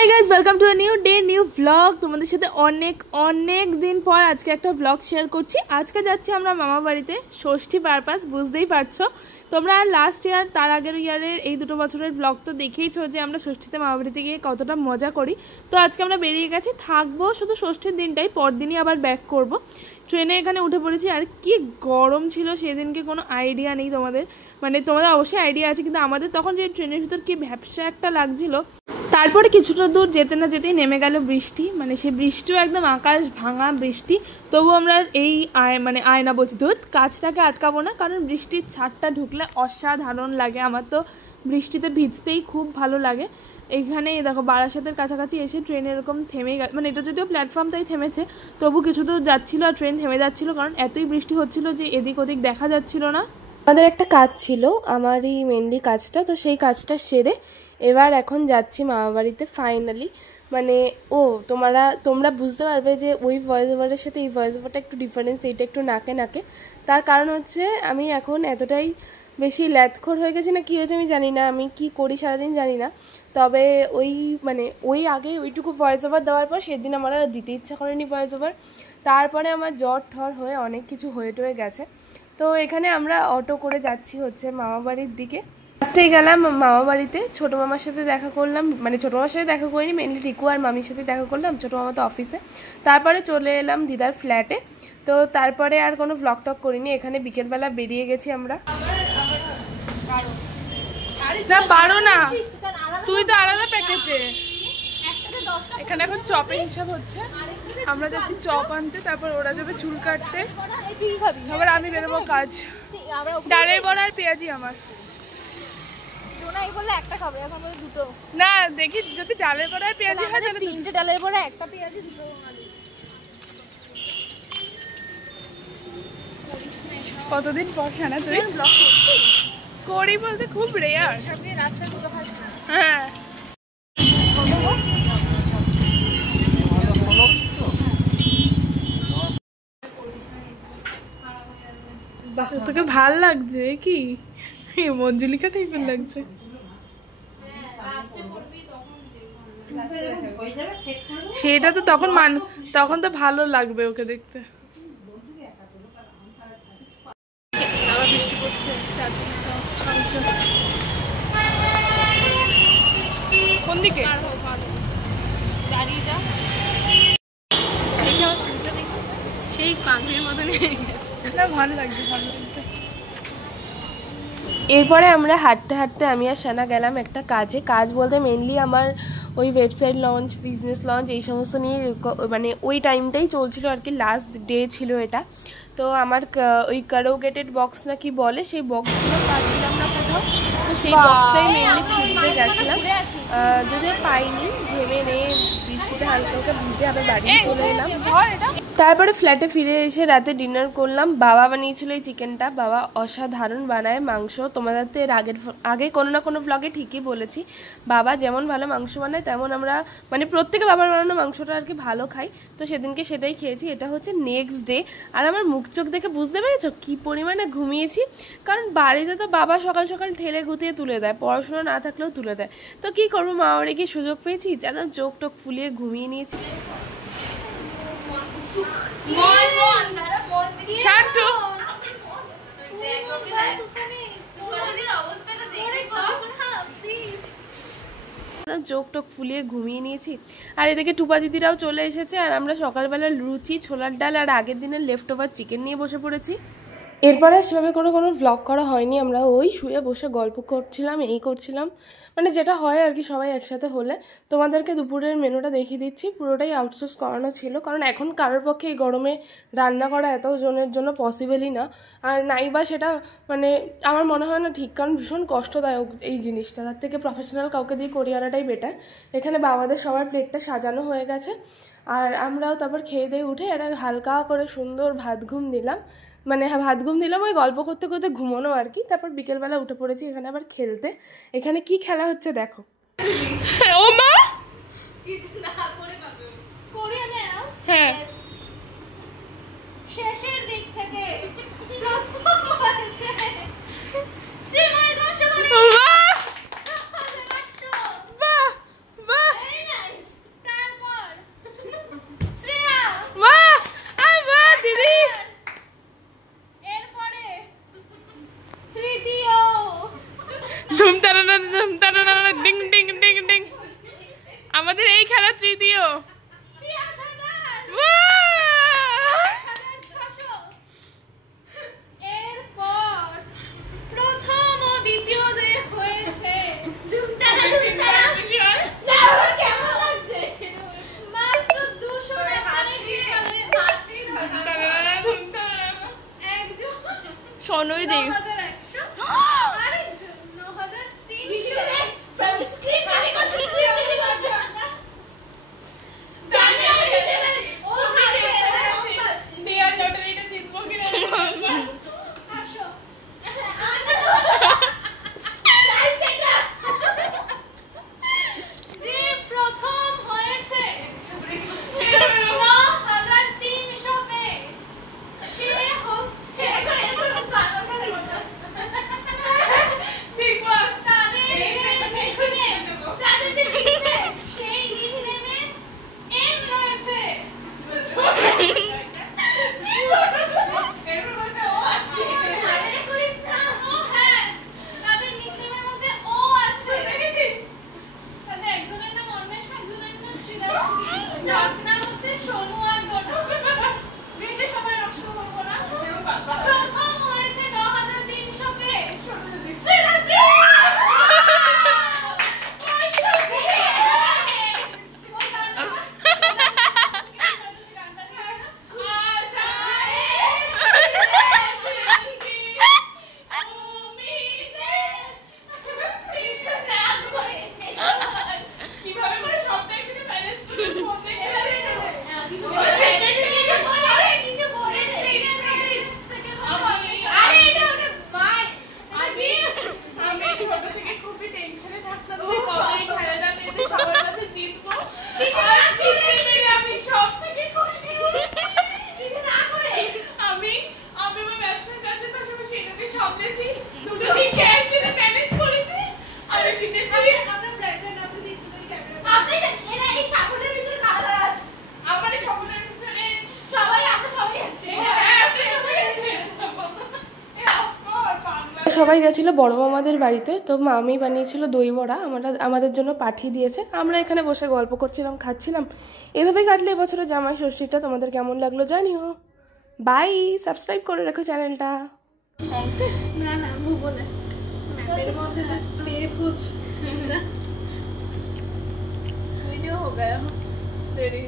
Hi guys, welcome to a new day new vlog. তোমাদের সাথে অনেক দিন পর আজকে একটা ভ্লগ শেয়ার করছি। আজকে যাচ্ছি আমরা মামা বাড়িতে, ষষ্ঠী পারপাস, বুঝতেই পারছো। তোমরা লাস্ট ইয়ার, তার আগের ইয়ারের, এই 2 বছরের ভ্লগ তো দেখেইছো যে আমরা ষষ্ঠীতে মামা বাড়িতে গিয়ে কতটা মজা করি। তো আজকে আমরা বেরিয়ে গেছি, থাকবো শুধু ষষ্ঠীর দিনটাই, পরদিনই আবার ব্যাক করব। ট্রেনে এখানে উঠে পড়েছি। আর কি গরম ছিল সেদিনকে, কোনো আইডিয়া নেই তোমাদের, মানে তোমাদের অবশ্যই আইডিয়া আছে, কিন্তু আমাদের তখন যে ট্রেনের ভিতর কি ভ্যাপসা একটা লাগছিল। তারপরে কিছুটা দূর যেতে না যেতেই নেমে গেল বৃষ্টি, মানে সেই বৃষ্টিও একদম আকাশ ভাঙা বৃষ্টি। তবু আমরা এই আয়না বলছি কাজটাকে আটকাবো না, কারণ বৃষ্টির ছাড়টা ঢুকলে অসাধারণ লাগে। আমার তো বৃষ্টিতে ভিজতেই খুব ভালো লাগে। এইখানে দেখো বারাসাতের কাছাকাছি এসে ট্রেন এরকম থেমে গেছে, মানে এটা যদিও প্ল্যাটফর্ম তাই থেমেছে, তবু কিছু দূর যাচ্ছিলো আর ট্রেন থেমে যাচ্ছিলো, কারণ এতই বৃষ্টি হচ্ছিল যে এদিক ওদিক দেখা যাচ্ছিল না। আমাদের একটা কাজ ছিল, আমারই মেনলি কাজটা, তো সেই কাজটা সেরে এবার এখন যাচ্ছি মামাবাড়িতে ফাইনালি। মানে তোমরা বুঝতে পারবে যে ওই ভয়েস ওভারের সাথে এই ভয়েস ওভারটা একটু ডিফারেন্স, এইটা একটু নাকে। তার কারণ হচ্ছে আমি এখন এতটাই বেশি ল্যাথখোর হয়ে গেছি, না কী হয়েছে আমি জানি না, আমি কি করি সারাদিন জানি না। তবে ওই আগে ওইটুকু ভয়েস ওভার দেওয়ার পর সেদিন আমার আর দিতে ইচ্ছা করেনি ভয়েস ওভার। তারপরে আমার জ্বর ঠর হয়ে অনেক কিছু হয়ে গেছে। তো এখানে আমরা অটো করে যাচ্ছি হচ্ছে মামাবাড়ির দিকে। ফার্স্টেই গেলাম মামা বাড়িতে, ছোটো মামার সাথে দেখা করলাম, মানে ছোটো মামার সাথে দেখা করিনি, মেনলি রিকু আর মামির সাথে দেখা করলাম, ছোটো মামা তো অফিসে। তারপরে চলে এলাম দিদার ফ্ল্যাটে। তো তারপরে আর কোনো ভ্লগ টক করিনি, এখানে বিকেলবেলা বেরিয়ে গেছি আমরা। না পারো না, তুই তো আলাদা প্যাকেটে। এখানে এখন চপের হিসাব হচ্ছে, আমরা যাচ্ছি চপ আনতে, তারপর ওরা যাবে চুল কাটতে, তারপর আমি বেরোবো কাজ। ডালের বড়া আর পেঁয়াজি আমার একটা খাবে, এখন বলে দুটো। না দেখি যদি ডালের বড়া আর পেঁয়াজি হয় তাহলে 3টে ডালের বড়া, একটা পেঁয়াজি, দুটো আলু। কতদিন পর খানা তুই ব্লগ করছিস? করি বলতে খুব রেয়ার। সঙ্গে রাস্তায় দুটো খাস না। হ্যাঁ তোকে ভাল লাগছে কি? মঞ্জুলিকা টাইপের লাগছে। সেটা তো তখন তো ভালো লাগবে ওকে দেখতে। কোন দিকে? সেই কাঁকড়ের মতন না, ভালো লাগছে। এরপরে আমরা হাঁটতে আমি আর সানা গেলাম একটা কাজ বলতে মেনলি আমার ওই ওয়েবসাইট লঞ্চ, বিজনেস লঞ্চ, এই সমস্ত নিয়ে, মানে ওই টাইমটাই চলছিল আর কি, লাস্ট ডে ছিল এটা। তো আমার ওই কারোগেটেড বক্স না কি বলে, সেই বক্সগুলো পাচ্ছিলাম না কোথাও, তো সেই বক্সটাই মেনলি খুঁজতে গেছিলাম, যদিও পাইনি। ভেবে নিয়ে বৃষ্টিতে হালকা ভিজে আবার বাড়ি চলে এলাম। তারপরে ফ্ল্যাটে ফিরে এসে রাতে ডিনার করলাম। বাবা বানিয়েছিল এই চিকেনটা, বাবা অসাধারণ বানায় মাংস। তোমাদের তো এর আগে কোনো না কোনো ভ্লগে ঠিকই বলেছি, বাবা যেমন ভালো মাংস বানায় তেমন আমরা, মানে প্রত্যেকে বাবার বানানো মাংসটা আর কি ভালো খাই। তো সেদিনকে সেটাই খেয়েছি। এটা হচ্ছে নেক্সট ডে, আর আমার মুখ চোখ দেখে বুঝতে পেরেছো কী পরিমাণে ঘুমিয়েছি, কারণ বাড়িতে তো বাবা সকাল সকাল ঠেলে গুতিয়ে তুলে দেয়, পড়াশোনা না থাকলেও তুলে দেয়। তো কী করবো, মা বাড়ি গিয়ে সুযোগ পেয়েছি, যেন চোখ টোক ফুলিয়ে ঘুমিয়ে নিয়েছি। চোখ টোক ফুলিয়ে ঘুমিয়ে নিয়েছি। আর এদিকে টুপা দিদিরাও চলে এসেছে, আর আমরা সকালবেলা লুচি, ছোলার ডাল আর আগের দিনের লেফট ওভার চিকেন নিয়ে বসে পড়েছি। এরপরে সেভাবে কোনো ভ্লগ করা হয়নি, আমরা ওই শুয়ে বসে গল্প করছিলাম, মানে যেটা হয় আর কি সবাই একসাথে হলে। তোমাদেরকে দুপুরের মেনুটা দেখিয়ে দিচ্ছি, পুরোটাই আউটসোর্স করানো ছিল, কারণ এখন কারোর পক্ষে এই গরমে রান্না করা এত জনের জন্য পসিবলই না। আর নাইবা সেটা, মানে আমার মনে হয় না ঠিক, কারণ ভীষণ কষ্টদায়ক এই জিনিসটা, তার থেকে প্রফেশনাল কাউকে দিয়ে করিয়ে আনাটাই বেটার। এখানে বাবাদের সবার প্লেটটা সাজানো হয়ে গেছে, আর আমরাও তারপর খেয়ে দিয়ে উঠে একটা হালকা করে সুন্দর ভাত ঘুম দিলাম, ওই গল্প করতে করতে ঘুমানো আর কি। তারপর বিকেলবেলা উঠে পড়েছি এখানে আবার খেলতে। এখানে কি খেলা হচ্ছে দেখো। ও মা কিছু না করে পাবে কোরিয়ান অ্যানাউন্স। হ্যাঁ, শেষের দিক থেকে আমাদের এই খেলার তৃতীয়। সোনুই দিই সবাই গেছিলো বড় মামাদের বাড়িতে, তো মামি বানিয়েছিল দই বড়া, আমাদের জন্য পাঠিয়ে দিয়েছে। আমরা এখানে বসে গল্প করছিলাম, খাচ্ছিলাম। এভাবেই কাটলে এবছরের জামাই ষষ্ঠীটা। তোমাদের কেমন লাগলো জানিও। বাই, সাবস্ক্রাইব করে রাখো চ্যানেলটা। না না বলে ম্যাপের মধ্যে যে টেপ হচ্ছে ভিডিও हो गया तेरी